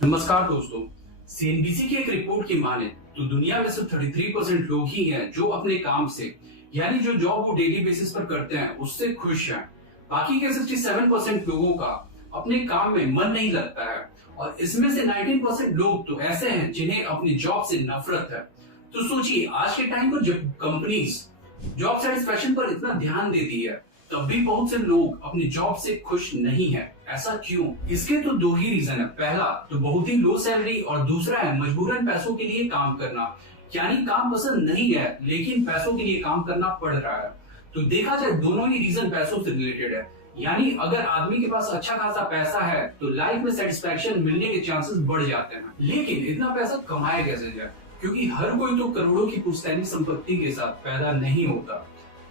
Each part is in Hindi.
नमस्कार दोस्तों। सीएनबीसी की एक रिपोर्ट की माने तो दुनिया में सिर्फ 33% लोग ही हैं जो अपने काम से यानी जो जॉब वो डेली बेसिस पर करते हैं उससे खुश हैं। बाकी के 67% लोगों का अपने काम में मन नहीं लगता है और इसमें से 19% लोग तो ऐसे हैं जिन्हें अपनी जॉब से नफरत है। तो सोचिए, आज के टाइम पर जब कंपनीज जॉब सेटिस्फेक्शन पर इतना ध्यान देती है तब भी बहुत से लोग अपनी जॉब से खुश नहीं है। ऐसा क्यों? इसके तो दो ही रीजन है। पहला तो बहुत ही लो सैलरी और दूसरा है मजबूरन पैसों के लिए काम करना, यानी काम पसंद नहीं है लेकिन पैसों के लिए काम करना पड़ रहा है। तो देखा जाए दोनों ही रीजन पैसों से रिलेटेड है, यानी अगर आदमी के पास अच्छा खासा पैसा है तो लाइफ में सेटिस्फेक्शन मिलने के चांसेस बढ़ जाते हैं। लेकिन इतना पैसा कमाया कैसे जाए, क्योंकि हर कोई तो करोड़ों की पुश्तैनी संपत्ति के साथ पैदा नहीं होता।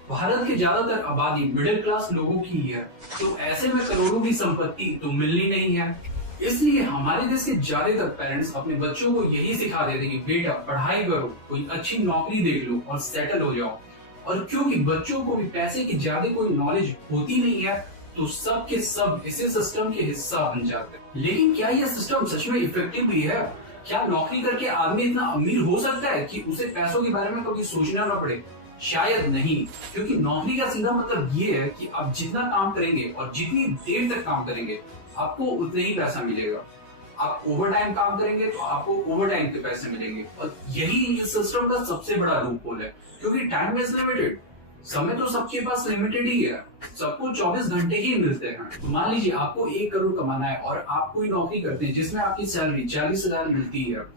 भारत की ज्यादातर आबादी मिडिल क्लास लोगों की है, तो ऐसे में करोड़ों की संपत्ति तो मिलनी नहीं है। इसलिए हमारे देश के ज्यादातर पेरेंट्स अपने बच्चों को यही सिखा देते कि बेटा पढ़ाई करो, कोई अच्छी नौकरी देख लो और सेटल हो जाओ। और क्योंकि बच्चों को भी पैसे की ज्यादा कोई नॉलेज होती नहीं है तो सब के सब इसी सिस्टम के हिस्सा बन जाते हैं। लेकिन क्या यह सिस्टम सच में इफेक्टिव भी है? क्या नौकरी करके आदमी इतना अमीर हो सकता है कि उसे पैसों के बारे में कभी सोचना ना पड़े? शायद नहीं, क्योंकि नौकरी का सीधा मतलब ये है कि आप जितना काम करेंगे और जितनी देर तक काम करेंगे आपको उतना ही पैसा मिलेगा। आप ओवर टाइम काम करेंगे तो आपको ओवर टाइम के पैसे मिलेंगे और यही इस सिस्टम का सबसे बड़ा लूपहोल है, क्योंकि टाइम इज लिमिटेड। समय तो सबके पास लिमिटेड ही है, सबको 24 घंटे ही मिलते हैं। तो मान लीजिए आपको 1 करोड़ कमाना है और आप कोई नौकरी करते हैं जिसमें आपकी सैलरी 40,000 मिलती है,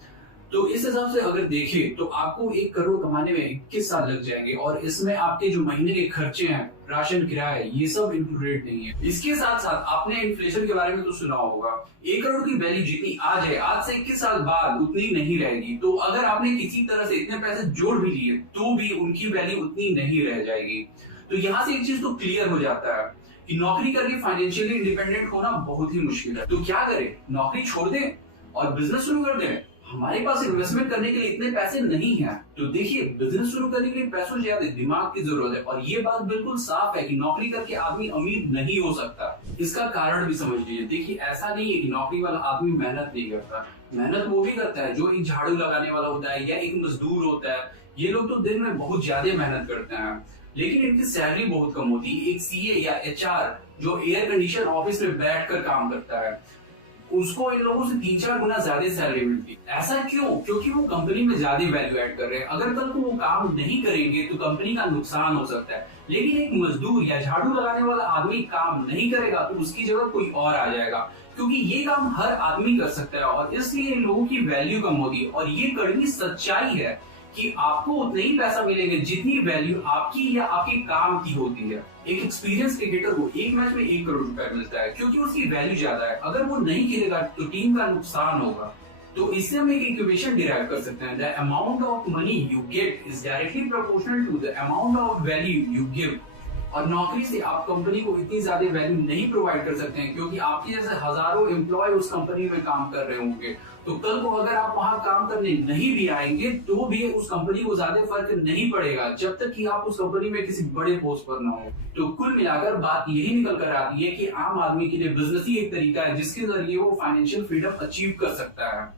तो इस हिसाब से अगर देखें तो आपको 1 करोड़ कमाने में 21 साल लग जाएंगे और इसमें आपके जो महीने के खर्चे हैं, राशन, किराया, ये सब इंक्लूडेड नहीं है। इसके साथ साथ आपने इन्फ्लेशन के बारे में तो सुना होगा। 1 करोड़ की वैल्यू जितनी आज है, आज से 21 साल बाद उतनी नहीं रहेगी। तो अगर आपने किसी तरह से इतने पैसे जोड़ भी लिए तो भी उनकी वैल्यू उतनी नहीं रह जाएगी। तो यहाँ से एक चीज तो क्लियर हो जाता है कि नौकरी करके फाइनेंशियली इंडिपेंडेंट होना बहुत ही मुश्किल है। तो क्या करें? नौकरी छोड़ दें और बिजनेस शुरू कर दें? हमारे पास इन्वेस्टमेंट करने के लिए इतने पैसे नहीं है। तो देखिए, बिजनेस शुरू करने के लिए पैसों से ज्यादा दिमाग की जरूरत है और ये बात बिल्कुल साफ है कि नौकरी करके आदमी अमीर नहीं हो सकता। इसका कारण भी समझ लीजिए। देखिए, ऐसा नहीं है कि नौकरी वाला आदमी मेहनत नहीं करता। मेहनत वो भी करता है जो एक झाड़ू लगाने वाला होता है या एक मजदूर होता है। ये लोग तो दिन में बहुत ज्यादा मेहनत करते हैं, लेकिन इनकी सैलरी बहुत कम होती है। एक सीए या एचआर जो एयर कंडीशन ऑफिस में बैठकर काम करता है, उसको इन लोगों से 3-4 गुना ज्यादा सैलरी मिलती है। ऐसा क्यों? क्योंकि वो कंपनी में ज्यादा वैल्यू ऐड कर रहे हैं। अगर कल को वो काम नहीं करेंगे तो कंपनी का नुकसान हो सकता है। लेकिन एक मजदूर या झाड़ू लगाने वाला आदमी काम नहीं करेगा तो उसकी जगह कोई और आ जाएगा, क्योंकि ये काम हर आदमी कर सकता है और इसलिए इन लोगों की वैल्यू कम होगी। और ये कड़वी सच्चाई है कि आपको उतना ही पैसा मिलेगा जितनी वैल्यू आपकी या आपके काम की होती है। एक एक्सपीरियंस क्रिकेटर को एक मैच में 1 करोड़ रुपए मिलता है क्योंकि उसकी वैल्यू ज्यादा है। अगर वो नहीं खेलेगा तो टीम का नुकसान होगा। तो इससे हम एक इक्वेशन डिराइव कर सकते हैं। The amount of money you get is directly proportional to the amount of value you give. और नौकरी से आप कंपनी को इतनी ज्यादा वैल्यू नहीं प्रोवाइड कर सकते हैं, क्योंकि आपके जैसे हजारों एम्प्लॉय उस कंपनी में काम कर रहे होंगे। तो कल को अगर आप वहां काम करने नहीं भी आएंगे तो भी उस कंपनी को ज्यादा फर्क नहीं पड़ेगा जब तक कि आप उस कंपनी में किसी बड़े पोस्ट पर ना हो। तो कुल मिलाकर बात यही निकल कर आती है कि आम आदमी के लिए बिजनेस ही एक तरीका है जिसके जरिए वो फाइनेंशियल फ्रीडम अचीव कर सकता है।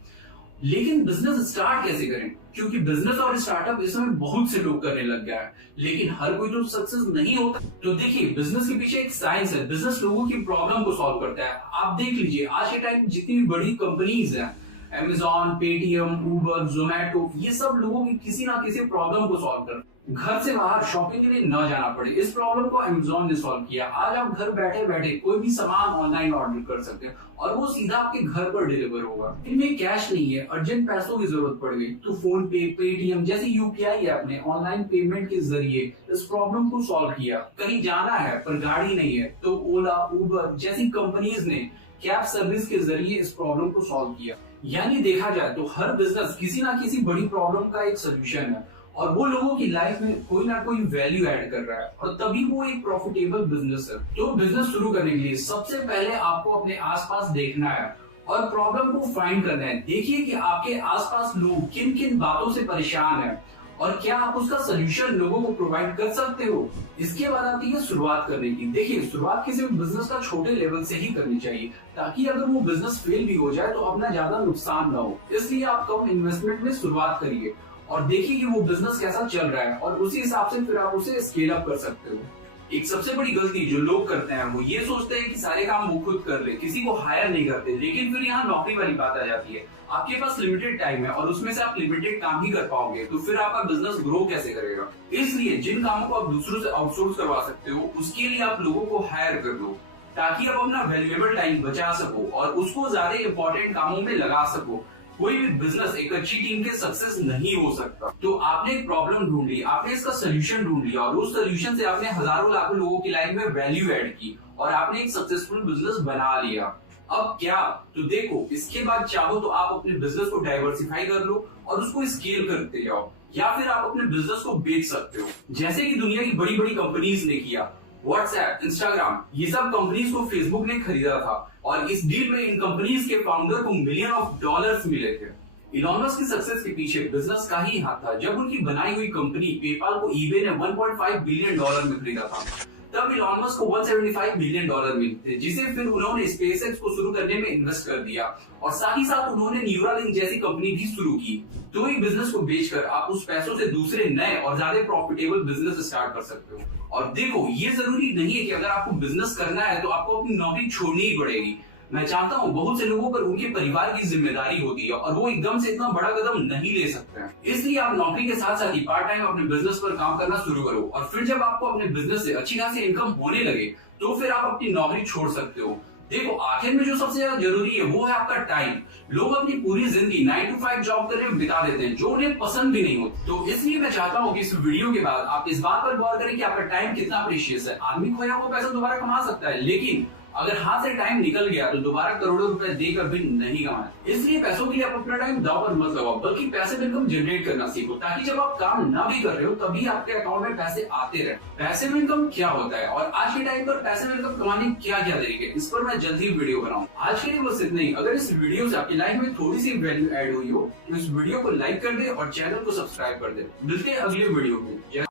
लेकिन बिजनेस स्टार्ट कैसे करें? क्योंकि बिजनेस और स्टार्टअप इस समय बहुत से लोग करने लग गया है, लेकिन हर कोई तो सक्सेस नहीं होता। तो देखिए, बिजनेस के पीछे एक साइंस है। बिजनेस लोगों की प्रॉब्लम को सॉल्व करता है। आप देख लीजिए, आज के टाइम जितनी भी बड़ी कंपनीज हैं, अमेजॉन, पेटीएम, उबर, जोमैटो, ये सब लोगों की किसी ना किसी प्रॉब्लम को सॉल्व कर, घर से बाहर शॉपिंग के लिए न जाना पड़े, इस प्रॉब्लम को अमेजॉन ने सॉल्व किया। आज आप घर बैठे बैठे कोई भी सामान ऑनलाइन ऑर्डर कर सकते हैं और वो सीधा आपके घर पर डिलीवर होगा। इनमें कैश नहीं है, अर्जेंट पैसों की जरूरत पड़ गई तो फोन पे, पेटीएम जैसी यूपीआई ऐप ने ऑनलाइन पेमेंट के जरिए इस प्रॉब्लम को सॉल्व किया। कहीं जाना है पर गाड़ी नहीं है तो ओला, उबर जैसी कंपनीज ने कैब सर्विस के जरिए इस प्रॉब्लम को सॉल्व किया। यानी देखा जाए तो हर बिजनेस किसी ना किसी बड़ी प्रॉब्लम का एक सोल्यूशन है और वो लोगों की लाइफ में कोई ना कोई वैल्यू ऐड कर रहा है और तभी वो एक प्रॉफिटेबल बिजनेस है। तो बिजनेस शुरू करने के लिए सबसे पहले आपको अपने आसपास देखना है और प्रॉब्लम को फाइंड करना है। देखिए कि आपके आसपास लोग किन किन बातों से परेशान हैं और क्या आप उसका सोल्यूशन लोगों को प्रोवाइड कर सकते हो। इसके बाद आती है शुरुआत करने की। देखिए, शुरुआत किसी भी बिजनेस का छोटे लेवल से ही करनी चाहिए, ताकि अगर वो बिजनेस फेल भी हो जाए तो अपना ज्यादा नुकसान ना हो। इसलिए आप कम इन्वेस्टमेंट में शुरुआत करिए और देखिए कि वो बिजनेस कैसा चल रहा है, और उसी हिसाब से फिर आप उसे स्केल अप कर सकते हो। एक सबसे बड़ी गलती जो लोग करते हैं वो ये सोचते हैं कि सारे काम वो खुद कर ले, किसी को हायर नहीं करते। लेकिन फिर यहाँ नौकरी वाली बात आ जाती है। आपके पास लिमिटेड टाइम है और उसमें से आप लिमिटेड काम ही कर पाओगे, तो फिर आपका बिजनेस ग्रो कैसे करेगा। इसलिए जिन कामों को आप दूसरों से आउटसोर्स करवा सकते हो, उसके लिए आप लोगों को हायर कर दो, ताकि आप अपना वैल्यूएबल टाइम बचा सको और उसको ज्यादा इंपॉर्टेंट कामों में लगा सको। कोई भी बिजनेस एक अच्छी टीम के सक्सेस नहीं हो सकता। तो आपने एक प्रॉब्लम ढूंढ ली, आपने इसका सोल्यूशन ढूंढ लिया और उस सोल्यूशन से आपने हजारों लाखों लोगों की लाइफ में वैल्यू ऐड की और आपने एक सक्सेसफुल बिजनेस बना लिया। अब क्या, तो देखो, इसके बाद चाहो तो आप अपने बिजनेस को डाइवर्सिफाई कर लो और उसको स्केल करते जाओ, या फिर आप अपने बिजनेस को बेच सकते हो, जैसे कि दुनिया की बड़ी बड़ी कंपनीज ने किया। व्हाट्सएप, इंस्टाग्राम, ये सब कंपनीज को फेसबुक ने खरीदा था और इस डील में इन कंपनीज के फाउंडर को मिलियन ऑफ डॉलर्स मिले थे। इलॉन मस्क की सक्सेस के पीछे बिजनेस का ही हाथ था। जब उनकी बनाई हुई कंपनी पेपाल को ईबे ने 1.5 बिलियन डॉलर में खरीदा था, तब इलॉन मस्क को 175 बिलियन डॉलर मिले थे, जिसे फिर उन्होंने स्पेसएक्स को शुरू करने में इन्वेस्ट कर दिया और साथ ही साथ उन्होंने न्यूरालिंक जैसी कंपनी भी शुरू की। तो एक बिजनेस को बेचकर आप उस पैसों से दूसरे नए और ज्यादा प्रॉफिटेबल बिजनेस स्टार्ट कर सकते हो। और देखो, ये जरूरी नहीं है कि अगर आपको बिजनेस करना है तो आपको अपनी नौकरी छोड़नी ही पड़ेगी। मैं चाहता हूँ, बहुत से लोगों पर उनके परिवार की जिम्मेदारी होती है और वो एकदम से इतना बड़ा कदम नहीं ले सकते हैं। इसलिए आप नौकरी के साथ साथ ही पार्ट टाइम अपने बिजनेस पर काम करना शुरू करो और फिर जब आपको अपने बिजनेस से अच्छी खासी इनकम होने लगे तो फिर आप अपनी नौकरी छोड़ सकते हो। देखो, आखिर में जो सबसे ज्यादा जरूरी है वो है आपका टाइम। लोग अपनी पूरी जिंदगी 9 to 5 जॉब करने में बिता देते हैं, जो उन्हें पसंद भी नहीं होती। तो इसलिए मैं चाहता हूँ कि इस वीडियो के बाद आप इस बात पर गौर करें कि आपका टाइम कितना प्रीशियस है। आदमी खोया हुआ पैसा दोबारा कमा सकता है, लेकिन अगर हाथ से टाइम निकल गया तो दोबारा करोड़ों रुपए देकर भी नहीं कमाए। इसलिए पैसों के लिए आप अपना टाइम दांव पर मत लगाओ, बल्कि पैसे इनकम जनरेट करना सीखो, ताकि जब आप काम ना भी कर रहे हो तभी आपके अकाउंट में पैसे आते रहे। पैसे में इनकम क्या होता है और आज के टाइम पर पैसे में इनकम कमाने के क्या क्या तरीके, इस पर मैं जल्द ही वीडियो बनाऊं। आज के लिए बस इतना ही। अगर इस वीडियो से आपकी लाइफ में थोड़ी सी वैल्यू ऐड हुई हो तो इस वीडियो को लाइक कर दे और चैनल को सब्सक्राइब कर दे। मिलते हैं अगले वीडियो में।